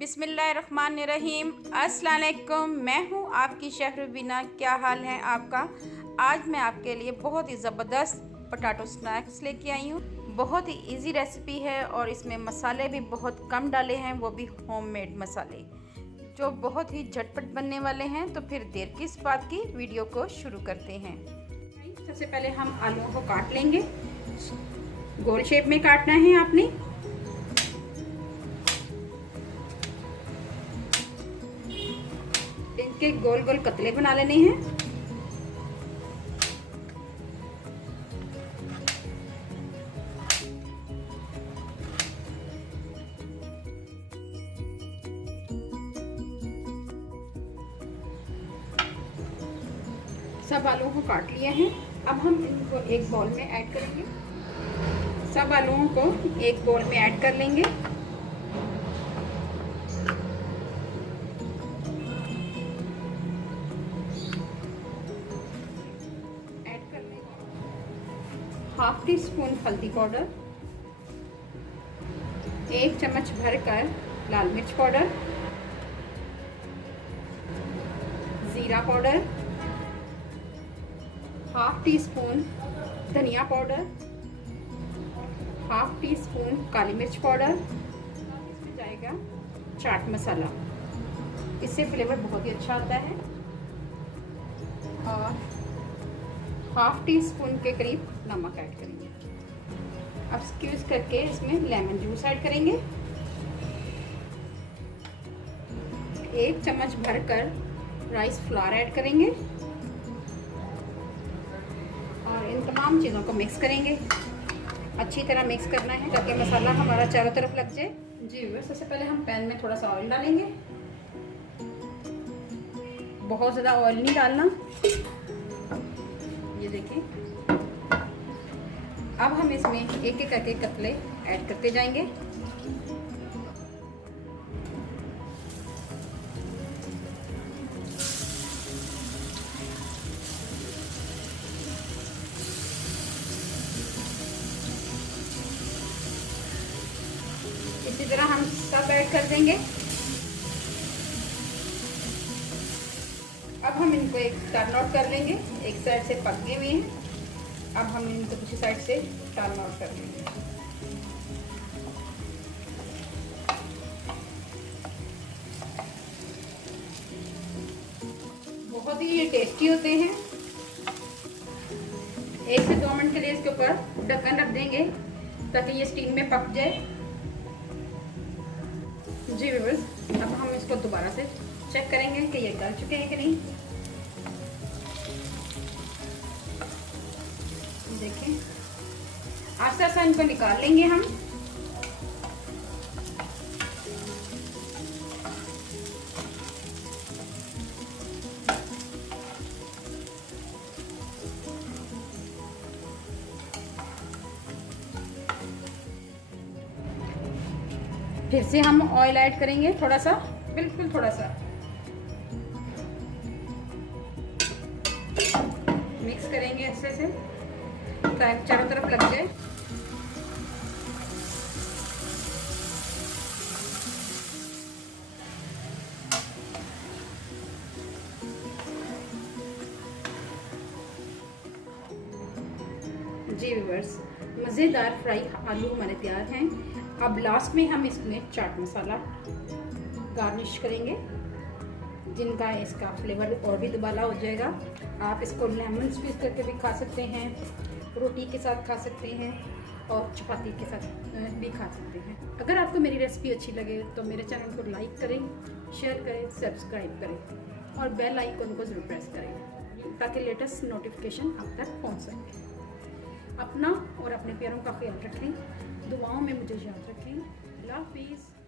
बिस्मिल्लाहिर्रहमानिर्रहीम। अस्सलाम वालेकुम। मैं हूँ आपकी शेफ़ रुबीना। क्या हाल है आपका? आज मैं आपके लिए बहुत ही ज़बरदस्त पोटैटो स्नैक्स लेके आई हूँ। बहुत ही इजी रेसिपी है और इसमें मसाले भी बहुत कम डाले हैं, वो भी होममेड मसाले जो बहुत ही झटपट बनने वाले हैं। तो फिर देर किस बात की, वीडियो को शुरू करते हैं। सबसे पहले हम आलूओं को काट लेंगे। गोल शेप में काटना है आपने। इनके गोल गोल कतले बना लेने हैं। सब आलूओं को काट लिए हैं। अब हम इनको एक बाउल में ऐड करेंगे। सब आलूओं को एक बाउल में ऐड कर लेंगे। ऐड कर लेंगे हाफ टी स्पून हल्दी पाउडर, 1 चम्मच भरकर लाल मिर्च पाउडर, जीरा पाउडर, हाफ टी स्पून धनिया पाउडर, हाफ टी स्पून काली मिर्च पाउडर। इसमें जाएगा चाट मसाला, इससे फ्लेवर बहुत ही अच्छा आता है। और हाफ टी स्पून के करीब नमक ऐड करेंगे। अब स्क्यूज करके इसमें लेमन जूस ऐड करेंगे। 1 चम्मच भरकर राइस फ्लावर ऐड करेंगे और इन तमाम चीज़ों को मिक्स करेंगे। अच्छी तरह मिक्स करना है ताकि मसाला हमारा चारों तरफ लग जाए। जी व्यूअर्स, सबसे पहले हम पैन में थोड़ा सा ऑयल डालेंगे। बहुत ज़्यादा ऑयल नहीं डालना। ये देखिए, अब हम इसमें एक एक करके कतले ऐड करते जाएंगे। इसी तरह हम सब ऐड कर देंगे। अब हम इनको एक टर्न आउट कर लेंगे। एक साइड से पक गए हुए हैं, अब हम इनको दूसरी साइड से टर्न आउट कर लेंगे। बहुत ही ये टेस्टी होते हैं। 1 से 2 मिनट के लिए इसके ऊपर ढक्कन रख देंगे ताकि ये स्टीम में पक जाए। जी व्यूअर्स, अब हम इसको दोबारा से चेक करेंगे कि ये गल चुके हैं कि नहीं। देखिए, आस्ते आस्ते इनको निकाल लेंगे हम। फिर से हम ऑयल ऐड करेंगे, थोड़ा सा, बिल्कुल थोड़ा सा। मिक्स करेंगे अच्छे से ताकि चारों तरफ लग जाए। जी व्यूअर्स, मज़ेदार फ्राई आलू हमारे तैयार हैं। अब लास्ट में हम इसमें चाट मसाला गार्निश करेंगे, जिनका इसका फ्लेवर और भी दुबाला हो जाएगा। आप इसको लेमन स्क्वीज करके भी खा सकते हैं, रोटी के साथ खा सकते हैं और चपाती के साथ भी खा सकते हैं। अगर आपको मेरी रेसिपी अच्छी लगे तो मेरे चैनल को लाइक करें, शेयर करें, सब्सक्राइब करें और बेल आइकन को ज़रूर प्रेस करें ताकि लेटेस्ट नोटिफिकेशन आप तक पहुंच सके। अपना और अपने प्यारों का ख्याल रखें। दुआओं में मुझे याद रखें। अल्लाह हाफिज़।